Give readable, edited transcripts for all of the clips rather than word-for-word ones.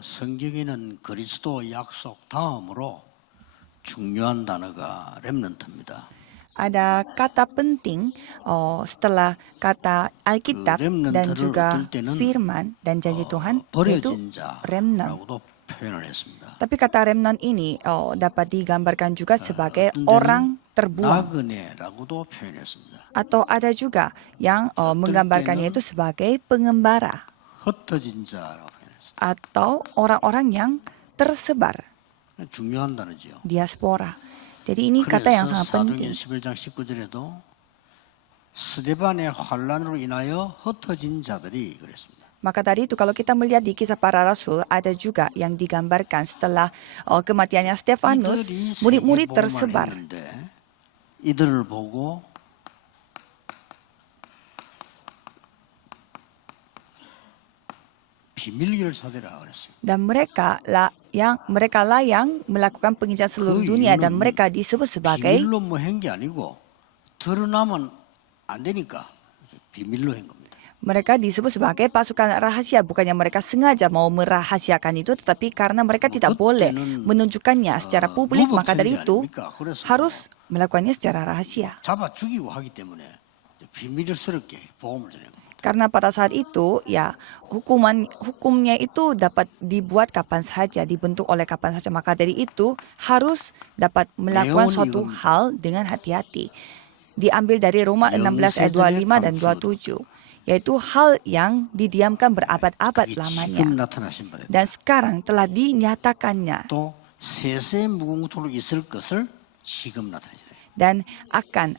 성경에는 그리스도 약속 다음으로 중요한 단어가 렘넌트입니다. Ada kata penting setelah kata Alkitab dan 렘넌트를 juga 어떨 때는 firman dan janji Tuhan, yaitu 버려진 remnant. 자라고도 표현을 했습니다. Tapi kata remnant ini dapat digambarkan juga sebagai 어떤 orang 데는 terbuang. 나그네라고도 표현했습니다. Atau ada juga yang menggambarkannya itu sebagai pengembara 흩어진 자라고 표현했습니다. atau orang-orang yang tersebar, 중요한 단어죠. diaspora. Jadi ini kata yang 그래서 sangat 사도행전 penting. 11장 19절에도 스데반의 환란으로 인하여 흩어진 자들이 그랬습니다. Maka tadi itu kalau kita melihat di kisah para rasul, ada juga yang digambarkan setelah kematiannya Stefanus, 이들이 murid-murid 세계복음을 tersebar. 했는데 이들을 보고 비밀기를 사대라 그랬어요. Dan mereka lah yang melakukan penginjilan seluruh dunia dan mereka disebut sebagai 비밀로 뭐 한 게 아니고 드러나면 안 되니까 비밀로 한 겁니다. mereka disebut sebagai pasukan rahasia, bukannya mereka sengaja mau merahasiakan itu, tetapi karena mereka tidak boleh menunjukkannya secara publik, maka dari itu harus melakukannya secara rahasia. 잡아 죽이고 하기 때문에 비밀스럽게 복음을 전한 겁니다. Karena pada saat itu ya hukumnya itu dapat dibuat kapan saja, dibentuk oleh kapan saja, maka dari itu harus dapat melakukan suatu hal dengan hati-hati. Diambil dari Roma 16 ayat 25 dan 27. Yaitu hal yang didiamkan berabad-abad lamanya. Dan sekarang telah dinyatakannya. 또 세세 무궁토록 있을 것을 지금 나타내시네. Dan akan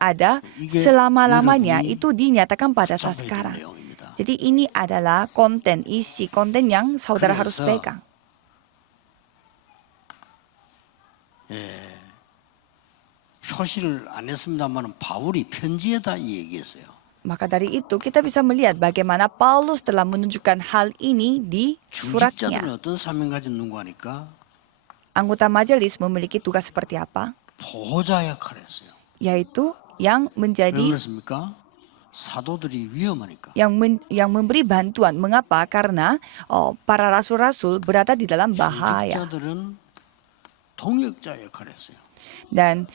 ada selama-lamanya, itu dinyatakan pada saat sekarang. Jadi ini adalah isi konten yang saudara harus pegang. 표시를 안 했습니다만 바울이 편지에다 얘기했어요. Maka dari itu kita bisa melihat bagaimana Paulus telah menunjukkan hal ini di suratnya. 중직자들은 어떤 사명 가진 누구 하니까 Anggota majelis memiliki tugas seperti apa? 보호자 역할을 했어요. Yaitu yang 왜 menjadi 그렇습니까? 사도들이 위험하니까. yang memberi bantuan. Mengapa? Karena para rasul-rasul berada di dalam bahaya. 중직자들은 동역자 역할을 했어요. Dan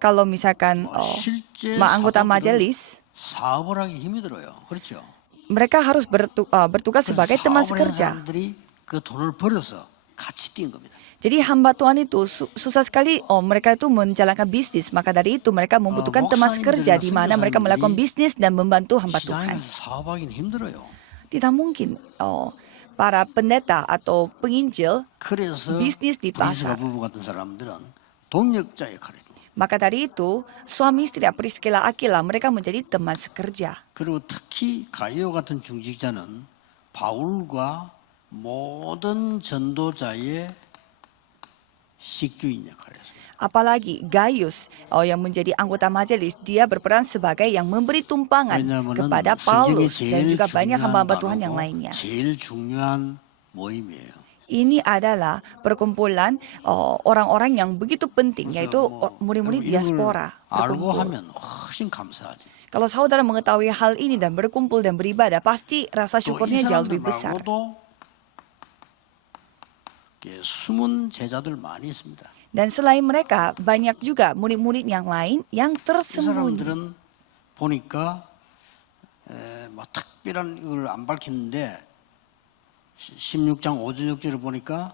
kalau misalkan 실제 anggota 사도들은 majelis, 사업을 하기 힘들어요. 그렇죠? mereka harus bertugas sebagai teman 사업을 하는 sekerja. 사람들이 그 돈을 벌어서 같이 뛴 겁니다. Jadi hamba Tuhan itu susah sekali mereka itu menjalankan bisnis. Maka dari itu mereka membutuhkan teman sekerja di mana mereka melakukan bisnis dan membantu hamba Tuhan. 시장에서 사업하기는 힘들어요. Tidak mungkin para pendeta atau penginjil 그래서 bisnis di 브리스가 pasar. 부부 같은 사람들은 동역자 역할을 해요. Maka dari itu suami istri Priscilla Aquila mereka menjadi teman sekerja. 그리고 특히 가이오 같은 중직자는 바울과 모든 전도자의 식주인 역할을 했어요. Apalagi Gaius yang menjadi anggota majelis, dia berperan sebagai yang memberi tumpangan 왜냐하면 kepada 성경에 Paulus dan juga banyak hamba-hamba Tuhan yang lainnya. 제일 중요한 모임이에요. Ini adalah perkumpulan orang-orang yang begitu penting, yaitu murid-murid diaspora. 알고 berkumpul. 하면 훨씬 감사하지. Kalau saudara mengetahui hal ini dan berkumpul dan beribadah, pasti rasa syukurnya jauh lebih besar. 숨은 제자들 많이 있습니다. Dan selain mereka, banyak juga murid-murid yang lain yang 이 tersembunyi. 사람들은 보니까 뭐 특별한 이걸 안 밝히는데 16장 5절 6절을 보니까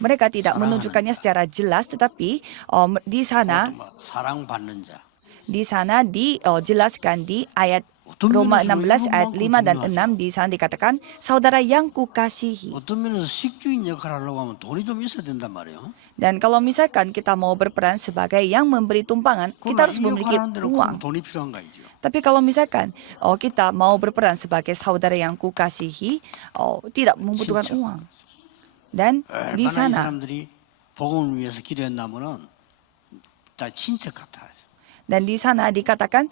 Mereka tidak menunjukkannya secara jelas, tetapi di sana 사랑받는 자. dijelaskan di ayat Roma 16 ayat 5 dan 6 di sana dikatakan saudara yang kukasihi. 어떤 면에서 식주인 역할을 하려고 하면 돈이 좀 있어야 된단 말이에요. Dan kalau misalkan kita mau berperan sebagai yang memberi tumpangan, kita harus memiliki uang. 돈이 필요한 거죠. Tapi kalau misalkan kita mau berperan sebagai saudara yang kukasihi, tidak membutuhkan uang. Dan di 이 sana 사람들이 복음을 위해서 기도했나면은 다 친척 같아. dan di sana dikatakan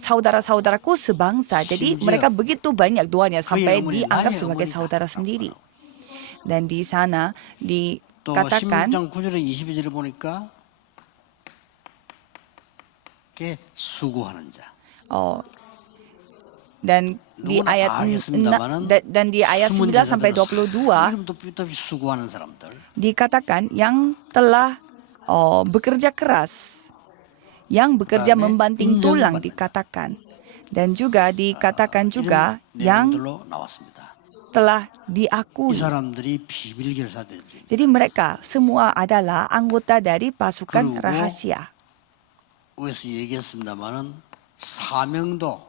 saudara-saudaraku sebangsa. Jadi mereka begitu banyak doanya sampai dianggap sebagai saudara sendiri. Dan di sana 또 dikatakan 16장 9절에 22절을 보니까 수고하는 자. Dan di 누구나 ayat 다 알겠습니다만은 dan di ayat 9 sampai 22 이름도 삐뚤이 수고하는 사람들, dikatakan yang telah bekerja keras, yang bekerja 그다음에 membanting tulang 인정받는 dikatakan, dan juga dikatakan juga 이런 yang 내용들로 나왔습니다. telah 이 diakui. 사람들이 비밀 결사들입니다. Jadi mereka semua adalah anggota dari pasukan 그리고 rahasia. 위에서 얘기했습니다만은 사명도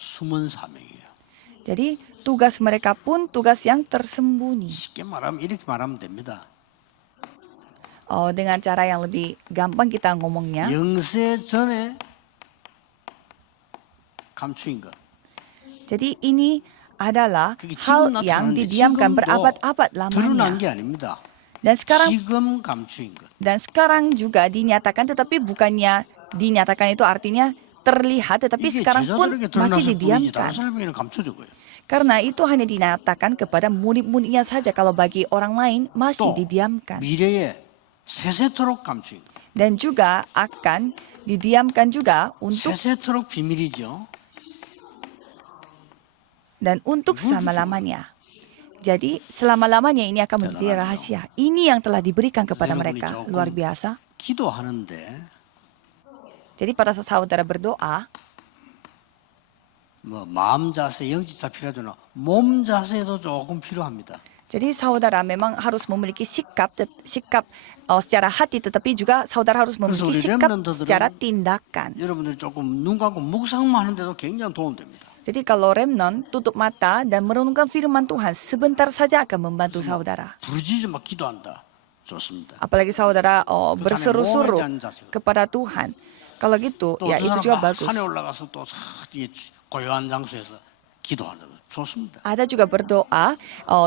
숨은 사명이에요. Jadi tugas mereka pun tugas yang tersembunyi. 쉽게 말하면 이렇게 말하면 됩니다. Dengan cara yang lebih gampang kita ngomongnya. 영세 전에 감추인 것. Jadi ini adalah 그게 hal 지금 yang 나타나는데 didiamkan 지금도 berabad-abad 드러난 lamanya. 게 아닙니다. Dan sekarang 지금 감추인 것. juga dinyatakan, tetapi bukannya dinyatakan itu artinya terlihat, tetapi 이게 sekarang pun 제자들에게 masih 드러나서 보이지 다른 didiamkan. 사람에게는 감춰져 거예요. Karena itu hanya dinyatakan kepada murid-muridnya saja, kalau bagi orang lain masih 또 didiamkan. 미래에 세세토록 감추인 것. Dan juga akan didiamkan juga untuk 세세토록 비밀이죠. dan untuk selama-lamanya. Jadi selama-lamanya ini akan menjadi rahasia. Ini yang telah diberikan kepada mereka. Luar biasa. 기도하는데 Jadi pada saat saudara berdoa, 뭐 마음 자세, 영지차 필요하잖아. 몸 자세도 조금 필요합니다. jadi saudara memang harus memiliki sikap secara hati, tetapi juga saudara harus memiliki 우리 sikap 렘넌트들은 secara tindakan. 여러분들 조금 눈 감고 묵상만 하는데도 굉장히 도움됩니다. Jadi kalau remnon tutup mata dan merenungkan firman Tuhan, sebentar saja akan membantu saudara. 부르짖어 막 기도한다. 좋습니다. Apalagi saudara berseru-seru 몸에 대한 자세가. kepada Tuhan. Kalau gitu, 또 ya 어떤 itu 사람 juga 막 bagus. 산에 올라가서 또 고요한 장소에서 기도한다. 좋습니다. Ada juga berdoa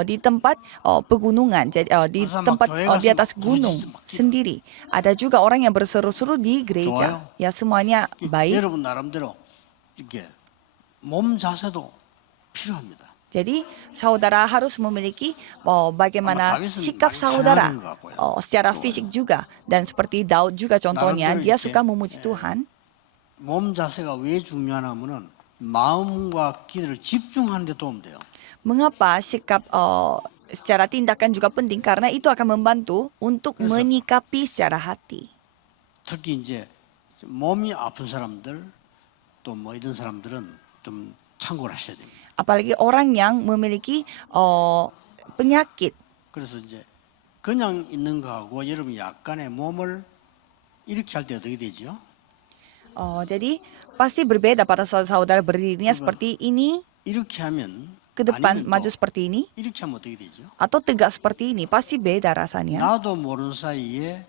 di tempat pegunungan, jadi di Masa tempat mak di 교회 atas 가서 gunung 부르짖어 막 기도. sendiri. Ada juga orang yang berseru-seru di gereja. 좋아요. Ya semuanya baik. 여러분 나름대로 이렇게 몸 자세도 필요합니다. Jadi saudara harus memiliki bagaimana Daud sikap 많이 saudara 찬양하는 것 같고요. secara fisik juga, dan seperti Daud juga contohnya, 나름대로 dia 이렇게, suka memuji Tuhan. 몸 자세가 왜 중요하냐면은 마음과 기도를 집중하는 데 도움돼요. Mengapa sikap secara tindakan juga penting? Karena itu akan membantu untuk menyikapi secara hati. 특히 이제 몸이 아픈 사람들 또 뭐 이런 사람들은 좀 참고를 하셔야 됩니다. Apalagi orang yang memiliki penyakit. 그래서 이제 그냥 있는 거하고 여러분 약간의 몸을 이렇게 할 때 어떻게 되죠? Jadi pasti berbeda pada saat saudara berdirinya seperti ini, 이렇게 하면 ke depan 아니면 maju 또 seperti ini, 이렇게 하면 어떻게 되죠? atau tegak seperti ini, pasti beda rasanya. 나도 모르는 사이에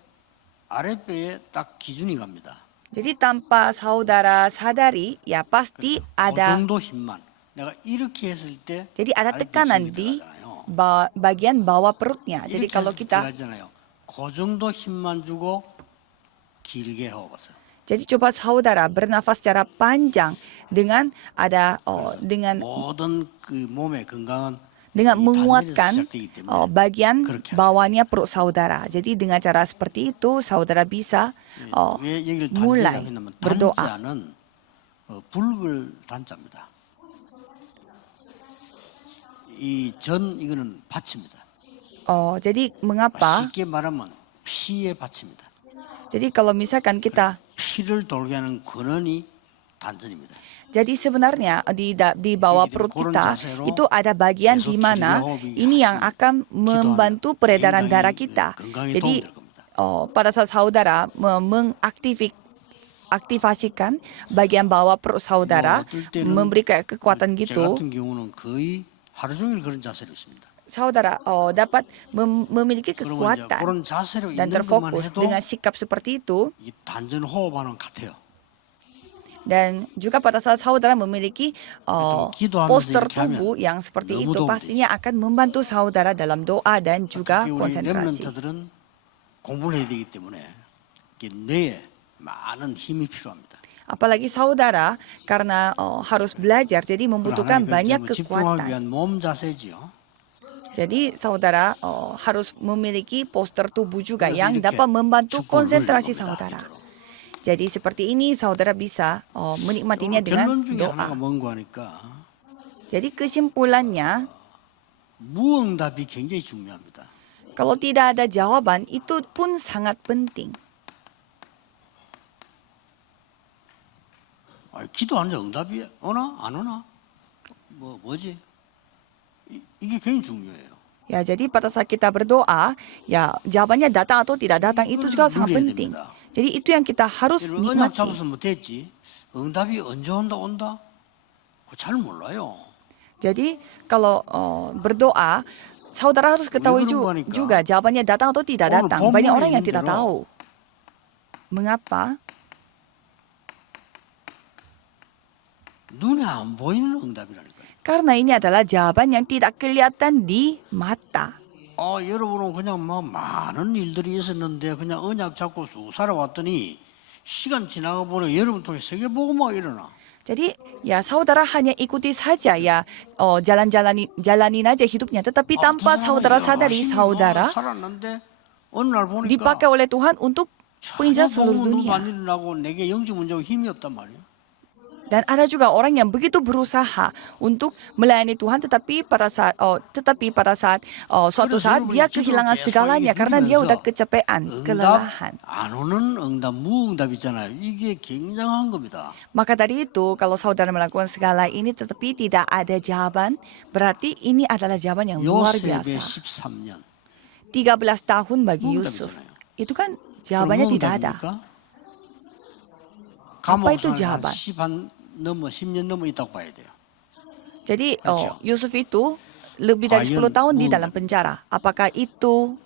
아랫배에 딱 기준이 갑니다. Jadi tanpa saudara sadari, ya pasti 그 ada. 정도 힘만 내가 이렇게 했을 때 Jadi ada 아랫배 tekanan 힘이 di 들어가잖아요. bagian bawah perutnya. Jadi 이렇게 kalau 했을 때 kita, 들어가잖아요. 그 정도 힘만 주고 길게 해보세요. jadi coba saudara bernafas secara panjang dengan ada dengan 모든 그 몸의 건강은 dengan 이 menguatkan 단전에서 시작되기 때문에 bagian 그렇게 하죠. bawahnya perut saudara. Jadi dengan cara seperti itu saudara bisa 왜 여기를 mulai 단지라고 했냐면 berdoa. 단자는 붉을 단자입니다. 이 전 이거는 밭입니다. Jadi mengapa? 쉽게 말하면 피의 밭입니다. Jadi kalau misalkan kita, 피를 돌게 하는 근원이 단전입니다. jadi sebenarnya di bawah perut kita itu ada bagian di mana ini yang akan membantu peredaran darah kita. Jadi pada saat saudara mengaktifasikan bagian bawah perut saudara, memberi kayak kekuatan 제 gitu, 같은 경우는 거의 하루 종일 그런 자세로 있습니다. saudara dapat memiliki 그러면 이제 kekuatan 그런 자세로 dan 있는 것만 terfokus 해도 dengan sikap seperti itu. 이 단전 호흡하는 같아요. Dan juga pada saat saudara memiliki 기도하면서 poster 이렇게 하면 tubuh yang seperti 너무 itu, 도움이 pastinya akan membantu saudara dalam doa dan juga 특히 우리 konsentrasi. 렘넌트들은 공부를 해야 되기 때문에 이게 뇌에 많은 힘이 필요합니다. Apalagi saudara karena harus belajar, jadi membutuhkan banyak 집중하기 kekuatan. 위한 몸 자세지요. Jadi saudara harus memiliki poster tubuh juga 그래서 yang 이렇게 dapat membantu 축구를 konsentrasi 봅니다, saudara. 이대로. Jadi seperti ini saudara bisa menikmatinya dengan 결론 중에 하나가 doa. 뭔가 하니까 Jadi kesimpulannya, 무응답이 굉장히 중요합니다. kalau tidak ada jawaban itu pun sangat penting. 기도하는데 응답이 오나 안 오나 뭐지? 이게 굉장히 중요해요. Ya, jadi pada saat kita berdoa, ya jawabannya datang atau tidak datang itu juga sangat 누려야 penting. 됩니다. Jadi itu yang kita harus 언약 nikmati. 잡아서 못했지. 응답이 언제 온다? 그거 잘 몰라요. Jadi kalau berdoa, saudara harus ketahui 그런 거니까. juga jawabannya datang atau tidak 오늘 datang. Banyak 본문에 orang yang 있는 tidak 대로 tahu. Mengapa? 눈에 안 보이는 응답이라니까요. Karena ini adalah jawaban yang tidak kelihatan di mata. 여러분은 그냥 뭐 많은 일들이 있었는데 그냥 언약 잡고 쑥 살아왔더니 시간 지나가 보니 여러분 통해 세계복음화가 일어나. Jadi ya saudara hanya ikuti saja ya jalanin aja hidupnya. Tetapi tanpa saudara sadari saudara 살았는데 어느 날 보니까 dipakai oleh Tuhan untuk penginjilan seluruh 복음도 안 dunia. 일어나고 내게 영적 문제고 힘이 없단 말이에요. Dan ada juga orang yang begitu berusaha untuk melayani Tuhan, tetapi pada saat suatu saat dia kehilangan segalanya karena dia udah kecapean, kelelahan. 안 오는 응답, 무응답 있잖아요. 이게 굉장한 겁니다. Maka dari itu, kalau saudara melakukan segala ini tetapi tidak ada jawaban, berarti ini adalah jawaban yang luar 요셉의 biasa. 13년. 13 tahun bagi 무응답이잖아요. Yusuf. Itu kan jawabannya tidak ada. 감옥 itu 생활 jawaban? 10년 넘어 있다고 봐야 돼요. Jadi 그렇죠. Yusuf itu lebih dari 10 과연 tahun di 무응답? dalam penjara. Apakah itu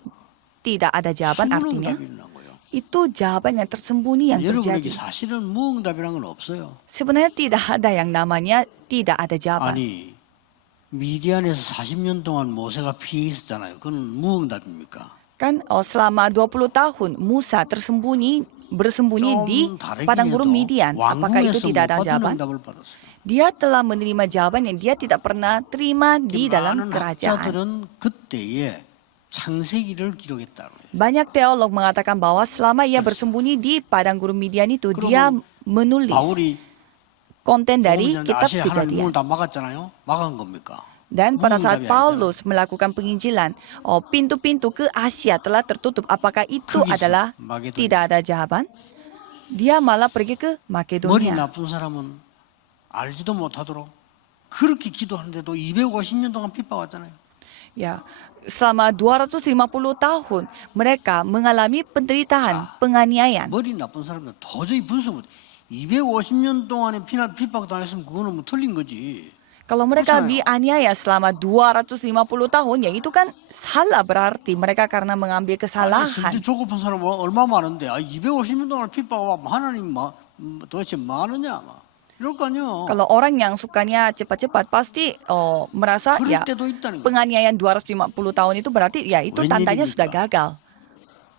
tidak ada jawaban 숨은 artinya? 응답이 일어난 거예요. Itu jawaban yang tersembunyi yang 여러분에게 terjadi. 사실은 무응답이라는 건 없어요. Sebenarnya tidak ada yang namanya tidak ada jawaban. 아니 미디안에서 40년 동안 모세가 피해 있었잖아요. 그건 무응답입니까? Kan selama 20 tahun Musa bersembunyi di 좀 padang 다르긴 gurun 해도 Midian. Apakah itu 왕궁에서 못 tidak ada 받은 jawaban? 응답을 받았어요. Dia telah menerima jawaban yang dia tidak pernah terima di dalam 많은 kerajaan. 학자들은 그때에 창세기를 기록했다는 거예요. Banyak teolog mengatakan bahwa selama ia bersembunyi di padang gurun Midian itu, dia menulis 바울이 konten dari 복음을 kitab 전하는데 아시아 하나님 Kejadian. 문을 다 막았잖아요. 막은 겁니까? Dan pada saat 무응답이 Paulus melakukan penginjilan, pintu-pintu ke Asia telah tertutup. Apakah itu 거기서 adalah 마게도냐. tidak ada jawaban? Dia malah pergi ke 머리 Makedonia. 나쁜 사람은 알지도 못하도록 그렇게 기도하는데도 250년 동안 핍박왔잖아요. Ya, selama 250 tahun mereka mengalami penderitaan, penganiayaan. 머리 나쁜 사람은 도저히 분석 못. 250년 동안에 핍박 당했으면 그거는 뭐 틀린 거지. Kalau mereka Percaya. dianiaya selama 250 tahun, ya itu kan salah berarti mereka karena mengambil 아니, kesalahan. 성질 조급한 사람은 얼마 많은데 250년 동안 핍박하고 하나님 도대체 뭐 하느냐 이럴 거 아니에요. Kalau orang yang sukanya cepat-cepat pasti merasa 그럴 ya 때도 있다는 거예요. penganiayaan 250 tahun itu berarti ya itu tandanya 웬일입니까? sudah gagal.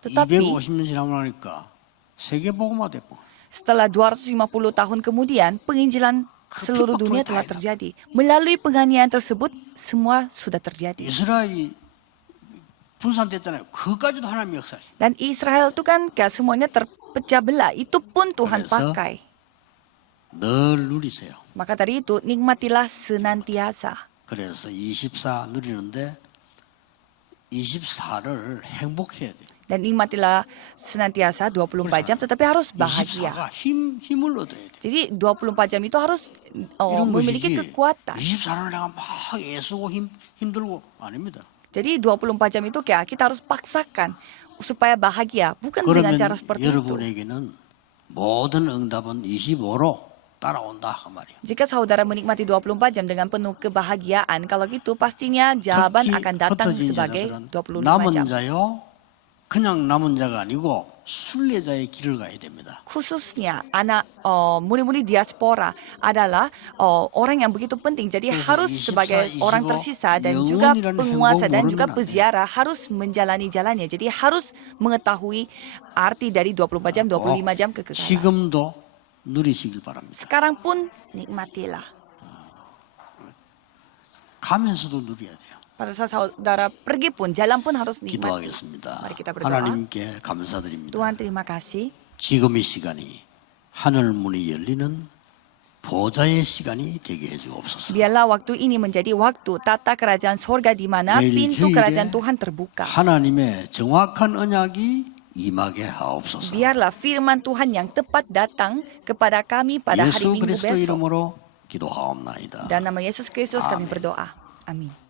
Tetapi 250년 지나고 나니까 세계복음화 됐고 setelah 250 tahun kemudian penginjilan seluruh dunia telah terjadi. Melalui penganiayaan tersebut semua sudah terjadi. 이스라엘이 분산됐잖아요. 그까지도 하나님 역사하시. Dan Israel itu kan kayak semuanya terpecah belah. Itu pun Tuhan 그래서 pakai. 늘 누리세요. Maka dari itu nikmatilah senantiasa. 그래서 24 누리는데 24를 행복해야 돼요. Dan nikmatilah senantiasa 24 jam tetapi harus bahagia. 24가 힘을 얻어야 돼요. Jadi 24 jam itu harus 이런 memiliki 것이지. kekuatan. 24를 내가 막 애쓰고 힘들고 아닙니다. Jadi 24 jam itu kayak kita harus paksakan supaya bahagia. Bukan dengan 그러면 cara seperti itu. 여러분에게는 모든 응답은 25로 따라온다 그 말이에요. Jika saudara menikmati 24 jam dengan penuh kebahagiaan, kalau gitu pastinya jawaban 특히 akan datang 흩어진 sebagai 자들은 25 남은 jam. 자요 그냥 남은 자가 아니고 순례자의 길을 가야 됩니다. Khususnya anak murid-murid diaspora adalah orang yang begitu penting. Jadi 그래서 harus 24, sebagai orang 25 tersisa dan juga 영원이라는 penguasa dan 행복 juga 모르면 안 돼요. peziarah harus menjalani jalannya. Jadi harus mengetahui arti dari 24 jam, 25 jam kekekalan. 지금도 누리시길 바랍니다. Sekarang pun nikmatilah. 가면서도 누려야 돼요. Pada saat saudara pergi pun, jalan pun harus nikmati. 기도하겠습니다. Mari kita berdoa. 하나님께 감사드립니다. Tuhan terima kasih. 지금 이 시간이 하늘 문이 열리는 보좌의 시간이 되게 해주옵소서. Biarlah waktu ini menjadi waktu tata kerajaan sorga di mana 내일 pintu 주일에 kerajaan Tuhan terbuka. 하나님의 정확한 언약이 임하게 하옵소서. Biarlah firman Tuhan yang tepat datang kepada kami pada hari 예수 Minggu 그리스도 besok. 이름으로 기도하옵나이다. Dan nama Yesus Kristus kami berdoa. Amin.